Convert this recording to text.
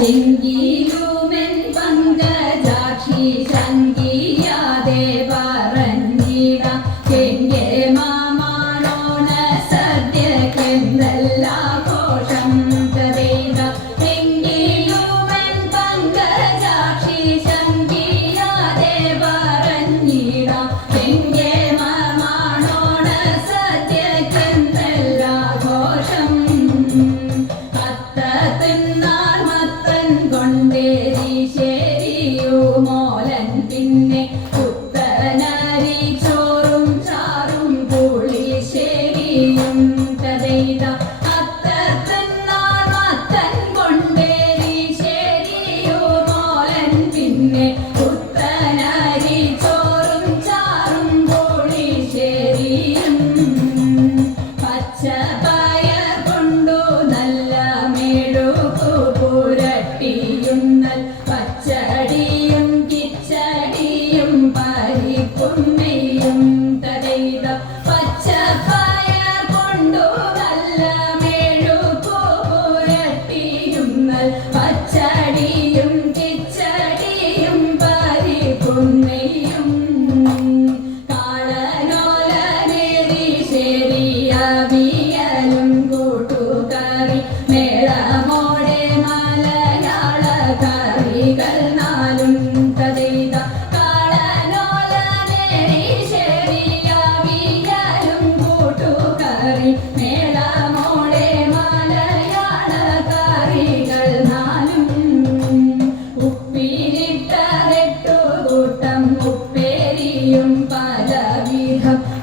ചെങ്കിലുമെൻ പങ്കജാക്ഷി ശങ്കിയാതെ പറഞ്ഞിട കെങ്കെ മാമാണോണ സദ്യക്കെന്തെല്ലാഘോഷം തതൈത എങ്കിലുമെൻ പങ്കജാക്ഷി ശങ്കിയാതെ പറഞ്ഞിട കെങ്കെ മാമാണോണ സദ്യക്കെന്തെല്ലാഘോഷം മോലൻ പിന്നെ പുത്തനരി ചോറും ചാറും പുളിശ്ശേരിയും തതൈത അത്തന്നാർ മത്തൻ കൊണ്ടേരി ശേരിയോ മോലൻ പിന്നെ പുത്തനരി ചോറും ചാറും പുളിശ്ശേരിയും പച്ചപ്പയർ കൊണ്ടു നല്ല മെഴുകു പുരട്ടിയുന്നൽ പച്ചടിയും കിച്ചടിയും പരിപ്പും നെയ്യും തതൈത പച്ചപ്പയർ കൊണ്ടു നല്ല മെഴുകു പുരട്ടിയുന്നൽ പച്ചടിയും കിച്ചടിയും പരിപ്പും നെയ്യും കാളനോലനേരി ശരിയവിയലും കൂട്ടുകറി മേളമോടെ മലയാള കറികൾ നാലും തതൈത കാളനോലനേരി ശരിയവിയലും കൂട്ടുകറി മേളമോടെ മലയാള കറികൾ നാലും ഉപ്പിലിട്ട 8 കൂട്ടം ഉപ്പേരിയും പലവിധം